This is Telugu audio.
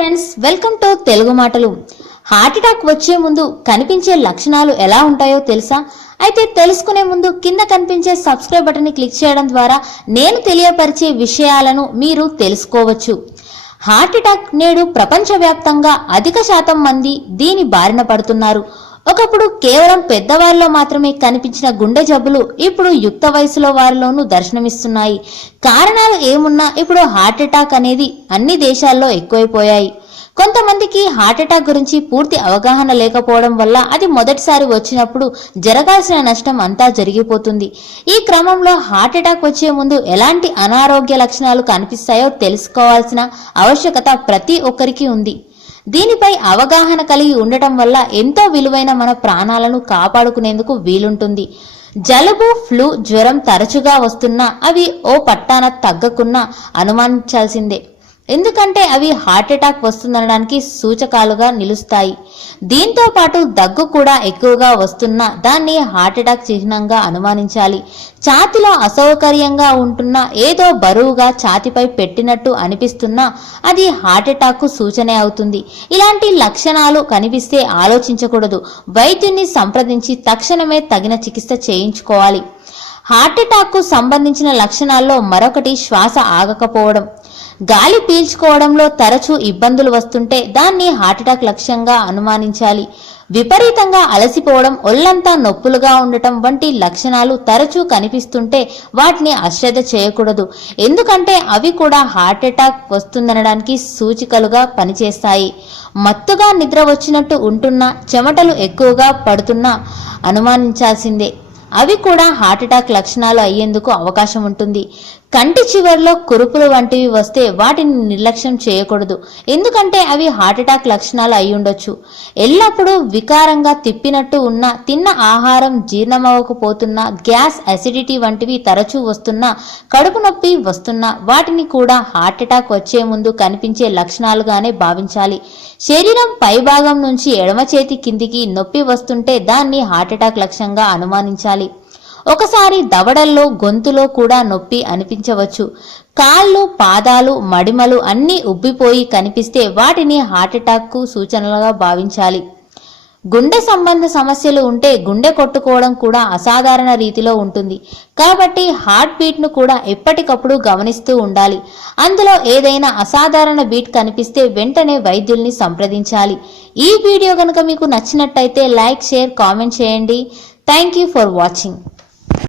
ఫ్రెండ్స్, వెల్కమ్ టు తెలుగు మాటలు. హార్ట్ అటాక్ వచ్చే ముందు కనిపించే లక్షణాలు ఎలా ఉంటాయో తెలుసా? అయితే తెలుసుకునే ముందు కింద కనిపించే సబ్స్క్రైబ్ బటన్ ని క్లిక్ చేయడం ద్వారా నేను తెలియపరిచే విషయాలను మీరు తెలుసుకోవచ్చు. హార్ట్ అటాక్ నేడు ప్రపంచవ్యాప్తంగా అధిక శాతం మంది దీని బారిన పడుతున్నారు. ఒకప్పుడు కేవలం పెద్దవారిలో మాత్రమే కనిపించిన గుండె జబ్బులు ఇప్పుడు యుక్త వయసులో వారిలోనూ దర్శనమిస్తున్నాయి. కారణాలు ఏమున్నా ఇప్పుడు హార్ట్ అటాక్ అనేది అన్ని దేశాల్లో ఎక్కువైపోయాయి. కొంతమందికి హార్ట్ అటాక్ గురించి పూర్తి అవగాహన లేకపోవడం వల్ల అది మొదటిసారి వచ్చినప్పుడు జరగాల్సిన నష్టం అంతా జరిగిపోతుంది. ఈ క్రమంలో హార్ట్ అటాక్ వచ్చే ముందు ఎలాంటి అనారోగ్య లక్షణాలు కనిపిస్తాయో తెలుసుకోవాల్సిన ఆవశ్యకత ప్రతి ఒక్కరికి ఉంది. దీనిపై అవగాహన కలిగి ఉండటం వల్ల ఎంతో విలువైన మన ప్రాణాలను కాపాడుకునేందుకు వీలుంటుంది. జలుబు, ఫ్లూ, జ్వరం తరచుగా వస్తున్నా అవి ఓ పట్టాన తగ్గకున్నా అనుమానించాల్సిందే. ఎందుకంటే అవి హార్ట్ అటాక్ వస్తుందనడానికి సూచకాలుగా నిలుస్తాయి. దీంతో పాటు దగ్గు కూడా ఎక్కువగా వస్తున్నా దాన్ని హార్ట్ అటాక్ చిహ్నంగా అనుమానించాలి. ఛాతిలో అసౌకర్యంగా ఉంటున్నా, ఏదో బరువుగా ఛాతిపై పెట్టినట్టు అనిపిస్తున్నా అది హార్ట్ అటాక్ కు సూచనే అవుతుంది. ఇలాంటి లక్షణాలు కనిపిస్తే ఆలోచించకూడదు. వైద్యుని సంప్రదించి తక్షణమే తగిన చికిత్స చేయించుకోవాలి. హార్ట్ అటాక్ కు సంబంధించిన లక్షణాల్లో మరొకటి శ్వాస ఆగకపోవడం. గాలి పీల్చుకోవడంలో తరచూ ఇబ్బందులు వస్తుంటే దాన్ని హార్ట్ అటాక్ లక్ష్యంగా అనుమానించాలి. విపరీతంగా అలసిపోవడం, ఒళ్లంతా నొప్పులుగా ఉండటం వంటి లక్షణాలు తరచూ కనిపిస్తుంటే వాటిని అశ్రద్ధ చేయకూడదు. ఎందుకంటే అవి కూడా హార్ట్ అటాక్ వస్తుందనడానికి సూచికలుగా పనిచేస్తాయి. మత్తుగా నిద్ర వచ్చినట్టు ఉంటున్నా, చెమటలు ఎక్కువగా పడుతున్నా అనుమానించాల్సిందే. అవి కూడా హార్ట్ అటాక్ లక్షణాలు అయ్యేందుకు అవకాశం ఉంటుంది. కంటి చివర్లో కురుపులు వంటివి వస్తే వాటిని నిర్లక్ష్యం చేయకూడదు. ఎందుకంటే అవి హార్ట్ అటాక్ లక్షణాలు అయి ఉండొచ్చు. ఎల్లప్పుడూ వికారంగా తిప్పినట్టు ఉన్నా, తిన్న ఆహారం జీర్ణమవ్వకపోతున్నా, గ్యాస్, అసిడిటీ వంటివి తరచూ వస్తున్నా, కడుపు నొప్పి వస్తున్నా వాటిని కూడా హార్ట్ అటాక్ వచ్చే ముందు కనిపించే లక్షణాలుగానే భావించాలి. శరీరం పైభాగం నుంచి ఎడమ చేతి కిందికి నొప్పి వస్తుంటే దాన్ని హార్ట్ అటాక్ లక్ష్యంగా అనుమానించాలి. ఒకసారి దవడల్లో, గొంతులో కూడా నొప్పి అనిపించవచ్చు. కాళ్ళు, పాదాలు, మడిమలు అన్నీ ఉబ్బిపోయి కనిపిస్తే వాటిని హార్ట్ అటాక్ కు సూచనలుగా భావించాలి. గుండె సంబంధ సమస్యలు ఉంటే గుండె కొట్టుకోవడం కూడా అసాధారణ రీతిలో ఉంటుంది. కాబట్టి హార్ట్ బీట్ ను కూడా ఎప్పటికప్పుడు గమనిస్తూ ఉండాలి. అందులో ఏదైనా అసాధారణ బీట్ కనిపిస్తే వెంటనే వైద్యుల్ని సంప్రదించాలి. ఈ వీడియో కనుక మీకు నచ్చినట్టయితే లైక్, షేర్, కామెంట్ చేయండి. Thank you for watching.